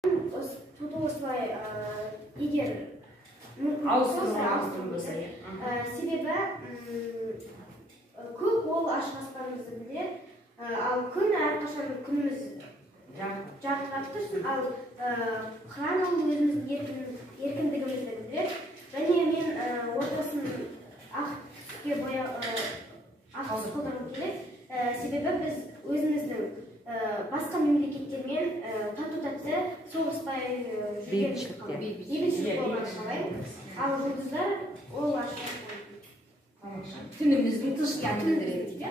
Туды осылай егер ауыстырмаса, себебі көк ол ашық аспанымызды білдіреді, ал күн әрқашан күніміз жарқырап тұрсын, ал қыран ол өзіміздің еркіндігімізді білдіреді. Және мен ортасын ақ түске қолдану керек, себебі біз өзіміздің басқа мемлекеттермен тату-тәтті соғыспай жүрген бейбітшілік болғанын қалаймын. Ал жұлдыздар ол ашық түніміздің тыныштығын білдіреді.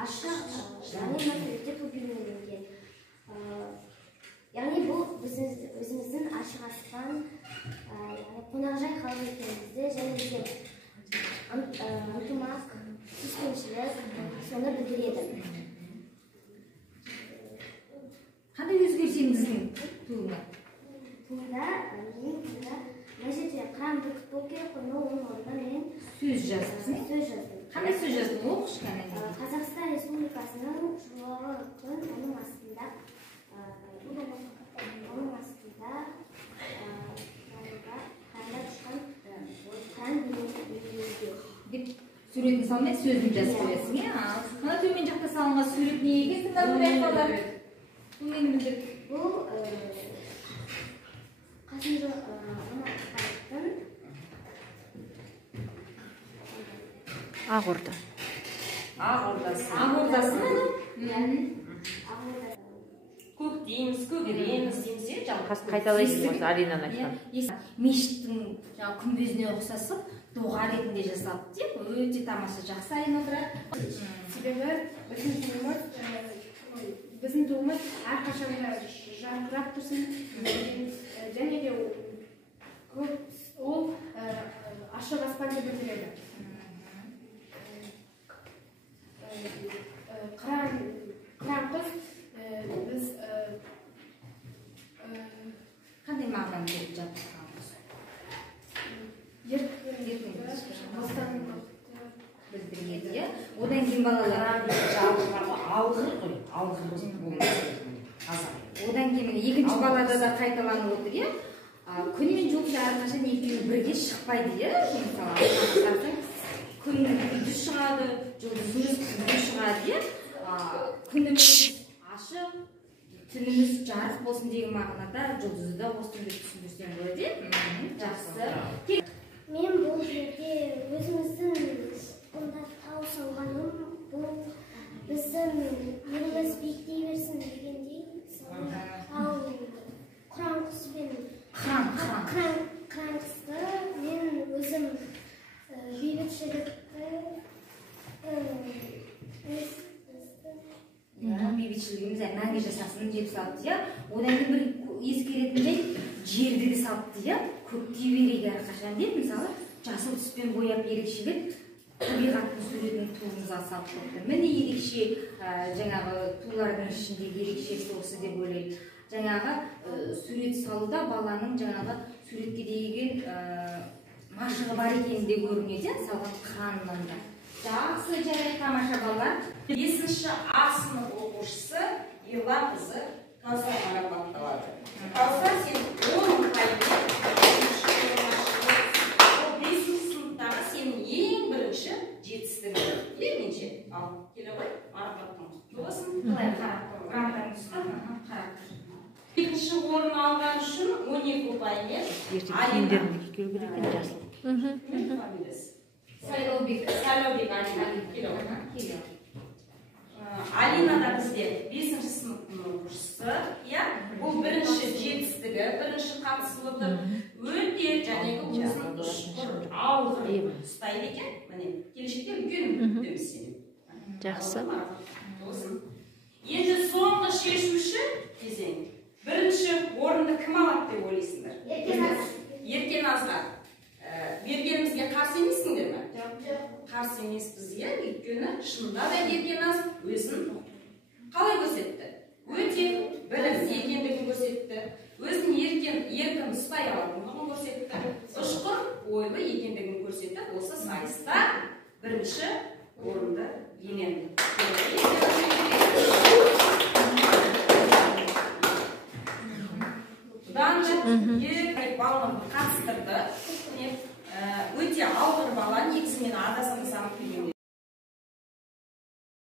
ашық және мәселеде көбеймелерге. Яғни бұл өзіміздің ашық аспан, қонақжай халық екенімізді және бізде ынтымақ, сүйіспеншілік соны білдіреді. Қандай өзгеріс енгіздің туыңа? Туында мына жерде қыран бүркіт болу керек қой, но оның орнына мен сөз жаздың. Қандай сөз жаздың? Оқы кішкене. Қазақстан Республикасының жылғы күн оның астында деп суретін салмай сөзін жазып қоясың. Мына төмен жақта салынған сурет неге тыңдап көрейік балалар? Бұл нені білдіреді? Бұл Қасым-Жомарт Тоқаевтың Ақорда. Ақордасы ма? Көк дейміз, көгереміз дейміз, Қайталайсың осы Алинаны айтқан. Мешіттің күмбезіне ұқсасып, доға ретінде жасалды деп, өте тамаша, жақсы Алина отырады. Себебі біздің туымыз әрқашанда жарқырап тұрсын, және де ол ашық аспанды білдіреді. Қыран құс біз қандай мағынаны беріп жатыр? Білдіреді. Одан кейін балалар одан кейін екінші балада да қайталанып отыр. Күн мен жұлдыз әрқашан екеуі бірге шықпайды. Күн күндіз шығады, жұлдызымыз күндіз шығады. Күніміз ашық, түніміз жарық болсын деген мағынада жұлдызды да осыны түсіндірсем болады. Жақсы. Мен бұл жерде өзіміздің бұнда тау салғаным, бұл біздің еліміз биіктей берсін дегендей. Ал қыран құспен қыран құсты мен өзім бейбітшілікті бейбітшілігіміз мәңгі жасасын деп салыпты. Одан кейін бір ескеретін жай жерді де салыпты. Көктей берейік әрқашан деп, мысалы, жасыл түспен бояп ерекшелеп, табиғаттың суретін туымызға салып қойды. Міне ерекше жаңағы тулардың ішіндегі ерекшесі осы деп ойлаймын. Жаңағы сурет салуда баланың жаңағы суретке деген машығы бар екенінде көрінеді, салған қыранынан да. Жақсы, жарайды, тамаша балалар. 5-ші А сынып оқушысы Ела қызы Каусар марапатталады. Каусар, сен 10 пайызды 5-ші сыныптағы сенің ең бірінші жетістігің. Ерменше, ал келе ғой, марапаттың құтты болсын. Қалай қарап, грамотаның ұстаған, қарап. 2-ші орын алған үшін 12 ұпаймен Алина. Сайлаубек Алина келе ғой. Алина да бізде 5-ші сыныптың оқушысы. Бұл бірінші жетістігі, бірінші қатысып отыр. Өте жәнегі өзінің ұшқыр, ауыр ұстайды екен. Келешекте үлкен үміттеміз сенен. Жақсы. Енді соңғы шешуші кезең. Бірінші орынды кім алады деп ойлайсыңдар? Еркеназға. Бергенімізге қарсы емессіңдер ме? Қарсы емеспіз, өйткені шынында да Еркеназ өзін қалай көрсетті? Өте білімді екендігін көрсетті. Өзін еркін ұстай алатындығын көрсетті. Ұшқыр, ойлы екендігін көрсетті. Осы сайыста бірінші орынды иеленді. Бұдан екі баланы қатыстырды. Өте ауыр бала, негізі мен адасам